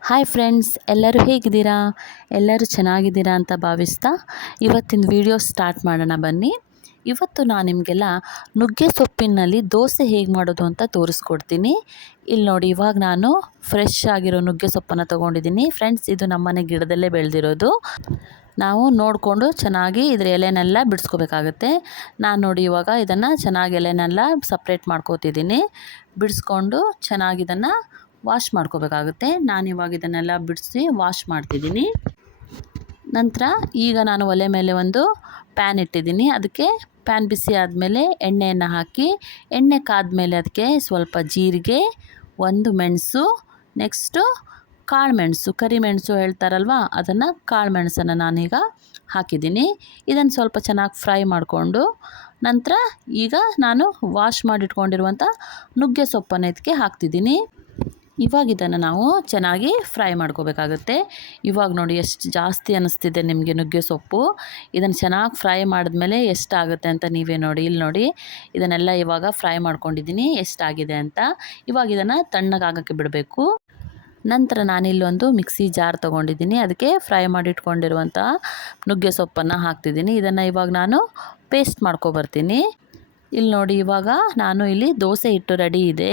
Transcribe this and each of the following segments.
Hi friends, ಎಲ್ಲರೂ ಹೇಗಿದ್ದೀರಾ? ಎಲ್ಲರೂ ಚೆನ್ನಾಗಿದ್ದೀರಾ ಅಂತ ಭಾವಿಸ್ತಾ ಇವತ್ತಿನ ವಿಡಿಯೋ ಸ್ಟಾರ್ಟ್ ಮಾಡೋಣ ಬನ್ನಿ. ಇವತ್ತು ನಾನು ನಿಮಗೆಲ್ಲ ನುಗ್ಗೆ ಸೊಪ್ಪಿನಲ್ಲಿ ದೋಸೆ ಹೇಗೆ ಮಾಡೋದು ಅಂತ ತೋರಿಸ್ಕೊಡ್ತೀನಿ. ಇಲ್ಲಿ ನೋಡಿ, ಇವಾಗ ನಾನು ಫ್ರೆಶ್ ಆಗಿರೋ ನುಗ್ಗೆ ಸೊಪ್ಪನ್ನು ತೊಗೊಂಡಿದ್ದೀನಿ. ಫ್ರೆಂಡ್ಸ್, ಇದು ನಮ್ಮನೆ ಗಿಡದಲ್ಲೇ ಬೆಳೆದಿರೋದು. ನಾವು ನೋಡಿಕೊಂಡು ಚೆನ್ನಾಗಿ ಇದರ ಎಲೆನೆಲ್ಲ ಬಿಡಿಸ್ಕೋಬೇಕಾಗತ್ತೆ. ನಾನು ನೋಡಿ ಇವಾಗ ಇದನ್ನು ಚೆನ್ನಾಗಿ ಎಲೆನೆಲ್ಲ ಸಪ್ರೇಟ್ ಮಾಡ್ಕೋತಿದ್ದೀನಿ. ಬಿಡಿಸ್ಕೊಂಡು ಚೆನ್ನಾಗಿ ಇದನ್ನು ವಾಶ್ ಮಾಡ್ಕೋಬೇಕಾಗುತ್ತೆ. ನಾನಿವಾಗ ಇದನ್ನೆಲ್ಲ ಬಿಡಿಸಿ ವಾಶ್ ಮಾಡ್ತಿದ್ದೀನಿ. ನಂತರ ಈಗ ನಾನು ಒಲೆ ಮೇಲೆ ಒಂದು ಪ್ಯಾನ್ ಇಟ್ಟಿದ್ದೀನಿ. ಅದಕ್ಕೆ ಪ್ಯಾನ್ ಬಿಸಿ ಆದಮೇಲೆ ಎಣ್ಣೆಯನ್ನು ಹಾಕಿ, ಎಣ್ಣೆ ಕಾದ್ಮೇಲೆ ಅದಕ್ಕೆ ಸ್ವಲ್ಪ ಜೀರಿಗೆ, ಒಂದು ಮೆಣಸು, ನೆಕ್ಸ್ಟು ಕಾಳುಮೆಣಸು, ಕರಿಮೆಣಸು ಹೇಳ್ತಾರಲ್ವ, ಅದನ್ನು ಕಾಳುಮೆಣಸನ್ನು ನಾನೀಗ ಹಾಕಿದ್ದೀನಿ. ಇದನ್ನು ಸ್ವಲ್ಪ ಚೆನ್ನಾಗಿ ಫ್ರೈ ಮಾಡಿಕೊಂಡು ನಂತರ ಈಗ ನಾನು ವಾಶ್ ಮಾಡಿಟ್ಕೊಂಡಿರುವಂಥ ನುಗ್ಗೆ ಸೊಪ್ಪನ್ನು ಇದಕ್ಕೆ ಹಾಕ್ತಿದ್ದೀನಿ. ಇವಾಗ ಇದನ್ನು ನಾವು ಚೆನ್ನಾಗಿ ಫ್ರೈ ಮಾಡ್ಕೋಬೇಕಾಗುತ್ತೆ. ಇವಾಗ ನೋಡಿ ಎಷ್ಟು ಜಾಸ್ತಿ ಅನ್ನಿಸ್ತಿದೆ ನಿಮಗೆ ನುಗ್ಗೆ ಸೊಪ್ಪು. ಇದನ್ನು ಚೆನ್ನಾಗಿ ಫ್ರೈ ಮಾಡಿದ್ಮೇಲೆ ಎಷ್ಟಾಗುತ್ತೆ ಅಂತ ನೀವೇ ನೋಡಿ. ಇಲ್ಲಿ ನೋಡಿ, ಇದನ್ನೆಲ್ಲ ಇವಾಗ ಫ್ರೈ ಮಾಡ್ಕೊಂಡಿದ್ದೀನಿ ಎಷ್ಟಾಗಿದೆ ಅಂತ. ಇವಾಗ ಇದನ್ನು ತಣ್ಣಗಾಗೋಕ್ಕೆ ಬಿಡಬೇಕು. ನಂತರ ನಾನಿಲ್ಲೊಂದು ಮಿಕ್ಸಿ ಜಾರ್ ತೊಗೊಂಡಿದ್ದೀನಿ. ಅದಕ್ಕೆ ಫ್ರೈ ಮಾಡಿಟ್ಕೊಂಡಿರುವಂಥ ನುಗ್ಗೆ ಸೊಪ್ಪನ್ನು ಹಾಕ್ತಿದ್ದೀನಿ. ಇದನ್ನು ಇವಾಗ ನಾನು ಪೇಸ್ಟ್ ಮಾಡ್ಕೊಬರ್ತೀನಿ. ಇಲ್ಲಿ ನೋಡಿ, ಇವಾಗ ನಾನು ಇಲ್ಲಿ ದೋಸೆ ಹಿಟ್ಟು ರೆಡಿ ಇದೆ.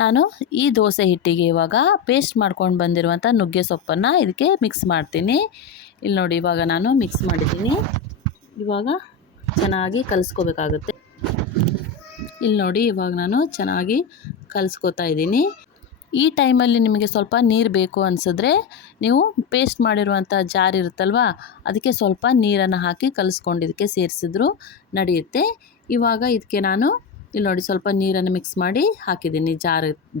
ನಾನು ಈ ದೋಸೆ ಹಿಟ್ಟಿಗೆ ಇವಾಗ ಪೇಸ್ಟ್ ಮಾಡ್ಕೊಂಡು ಬಂದಿರುವಂಥ ನುಗ್ಗೆ ಸೊಪ್ಪನ್ನು ಇದಕ್ಕೆ ಮಿಕ್ಸ್ ಮಾಡ್ತೀನಿ. ಇಲ್ಲಿ ನೋಡಿ, ಇವಾಗ ನಾನು ಮಿಕ್ಸ್ ಮಾಡಿದ್ದೀನಿ. ಇವಾಗ ಚೆನ್ನಾಗಿ ಕಲಿಸ್ಕೋಬೇಕಾಗುತ್ತೆ. ಇಲ್ಲಿ ನೋಡಿ, ಇವಾಗ ನಾನು ಚೆನ್ನಾಗಿ ಕಲಿಸ್ಕೋತಾ ಇದ್ದೀನಿ. ಈ ಟೈಮಲ್ಲಿ ನಿಮಗೆ ಸ್ವಲ್ಪ ನೀರು ಬೇಕು ಅನಿಸಿದ್ರೆ ನೀವು ಪೇಸ್ಟ್ ಮಾಡಿರುವಂಥ ಜಾರ್ ಇರುತ್ತಲ್ವ, ಅದಕ್ಕೆ ಸ್ವಲ್ಪ ನೀರನ್ನು ಹಾಕಿ ಕಲಿಸ್ಕೊಂಡು ಇದಕ್ಕೆ ಸೇರಿಸಿದ್ರು ನಡೆಯುತ್ತೆ. ಇವಾಗ ಇದಕ್ಕೆ ನಾನು ಇಲ್ಲಿ ನೋಡಿ ಸ್ವಲ್ಪ ನೀರನ್ನು ಮಿಕ್ಸ್ ಮಾಡಿ ಹಾಕಿದ್ದೀನಿ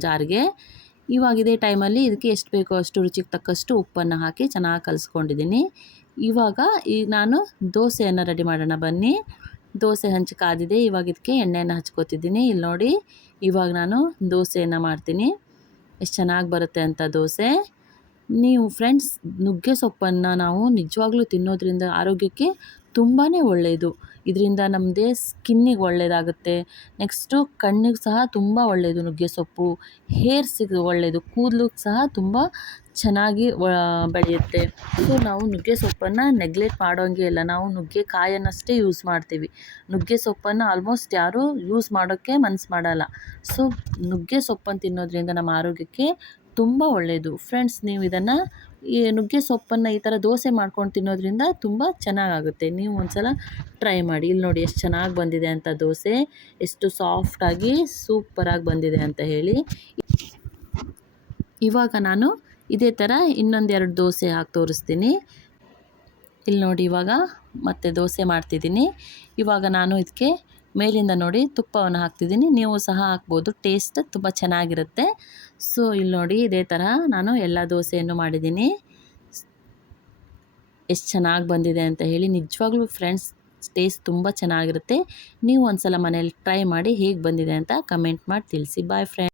ಜಾರಿಗೆ. ಇವಾಗ ಇದೇ ಟೈಮಲ್ಲಿ ಇದಕ್ಕೆ ಎಷ್ಟು ಬೇಕೋ ಅಷ್ಟು ರುಚಿಗೆ ತಕ್ಕಷ್ಟು ಉಪ್ಪನ್ನು ಹಾಕಿ ಚೆನ್ನಾಗಿ ಕಲಿಸ್ಕೊಂಡಿದ್ದೀನಿ. ಇವಾಗ ನಾನು ದೋಸೆಯನ್ನು ರೆಡಿ ಮಾಡೋಣ ಬನ್ನಿ. ದೋಸೆ ಹಂಚು ಕಾದಿದೆ. ಇವಾಗ ಇದಕ್ಕೆ ಎಣ್ಣೆಯನ್ನು ಹಚ್ಕೋತಿದ್ದೀನಿ. ಇಲ್ಲಿ ನೋಡಿ, ಇವಾಗ ನಾನು ದೋಸೆಯನ್ನು ಮಾಡ್ತೀನಿ. ಎಷ್ಟು ಚೆನ್ನಾಗಿ ಬರುತ್ತೆ ಅಂತ ದೋಸೆ. ನೀವು ಫ್ರೆಂಡ್ಸ್, ನುಗ್ಗೆ ಸೊಪ್ಪನ್ನು ನಾವು ನಿಜವಾಗ್ಲೂ ತಿನ್ನೋದ್ರಿಂದ ಆರೋಗ್ಯಕ್ಕೆ ತುಂಬಾ ಒಳ್ಳೆಯದು. ಇದರಿಂದ ನಮ್ಮದೇ ಸ್ಕಿನ್ನಿಗೆ ಒಳ್ಳೆಯದಾಗುತ್ತೆ. ನೆಕ್ಸ್ಟು ಕಣ್ಣಿಗೆ ಸಹ ತುಂಬ ಒಳ್ಳೆಯದು ನುಗ್ಗೆ ಸೊಪ್ಪು. ಹೇರ್ಸಿಗೆ ಒಳ್ಳೆಯದು, ಕೂದಲಿಗೆ ಸಹ ತುಂಬ ಚೆನ್ನಾಗಿ ಬೆಳೆಯುತ್ತೆ. ಸೊ ನಾವು ನುಗ್ಗೆ ಸೊಪ್ಪನ್ನು ನೆಗ್ಲೆಕ್ಟ್ ಮಾಡೋಂಗೆ ಇಲ್ಲ. ನಾವು ನುಗ್ಗೆ ಕಾಯನ್ನಷ್ಟೇ ಯೂಸ್ ಮಾಡ್ತೀವಿ. ನುಗ್ಗೆ ಸೊಪ್ಪನ್ನು ಆಲ್ಮೋಸ್ಟ್ ಯಾರೂ ಯೂಸ್ ಮಾಡೋಕ್ಕೆ ಮನಸ್ಸು ಮಾಡಲ್ಲ. ಸೊ ನುಗ್ಗೆ ಸೊಪ್ಪನ್ನು ತಿನ್ನೋದ್ರಿಂದ ನಮ್ಮ ಆರೋಗ್ಯಕ್ಕೆ ತುಂಬ ಒಳ್ಳೆಯದು. ಫ್ರೆಂಡ್ಸ್, ನೀವು ಇದನ್ನು ಈ ನುಗ್ಗೆ ಸೊಪ್ಪನ್ನು ಈ ಥರ ದೋಸೆ ಮಾಡ್ಕೊಂಡು ತಿನ್ನೋದ್ರಿಂದ ತುಂಬ ಚೆನ್ನಾಗಾಗುತ್ತೆ. ನೀವು ಒಂದ್ಸಲ ಟ್ರೈ ಮಾಡಿ. ಇಲ್ಲಿ ನೋಡಿ ಎಷ್ಟು ಚೆನ್ನಾಗಿ ಬಂದಿದೆ ಅಂತ ದೋಸೆ, ಎಷ್ಟು ಸಾಫ್ಟಾಗಿ ಸೂಪರಾಗಿ ಬಂದಿದೆ ಅಂತ ಹೇಳಿ. ಇವಾಗ ನಾನು ಇದೇ ಥರ ಇನ್ನೊಂದೆರಡು ದೋಸೆ ಹಾಕಿ ತೋರಿಸ್ತೀನಿ. ಇಲ್ಲಿ ನೋಡಿ, ಇವಾಗ ಮತ್ತೆ ದೋಸೆ ಮಾಡ್ತಿದ್ದೀನಿ. ಇವಾಗ ನಾನು ಇದಕ್ಕೆ ಮೇಲಿಂದ ನೋಡಿ ತುಪ್ಪವನ್ನು ಹಾಕ್ತಿದ್ದೀನಿ. ನೀವು ಸಹ ಹಾಕ್ಬೋದು, ಟೇಸ್ಟ್ ತುಂಬ ಚೆನ್ನಾಗಿರುತ್ತೆ. ಸೊ ಇಲ್ಲಿ ನೋಡಿ, ಇದೇ ಥರ ನಾನು ಎಲ್ಲ ದೋಸೆಯನ್ನು ಮಾಡಿದ್ದೀನಿ. ಎಷ್ಟು ಚೆನ್ನಾಗಿ ಬಂದಿದೆ ಅಂತ ಹೇಳಿ. ನಿಜವಾಗ್ಲೂ ಫ್ರೆಂಡ್ಸ್, ಟೇಸ್ಟ್ ತುಂಬ ಚೆನ್ನಾಗಿರುತ್ತೆ. ನೀವು ಒಂದು ಸಲ ಮನೇಲಿ ಟ್ರೈ ಮಾಡಿ ಹೇಗೆ ಬಂದಿದೆ ಅಂತ ಕಮೆಂಟ್ ಮಾಡಿ ತಿಳಿಸಿ. Bye friends.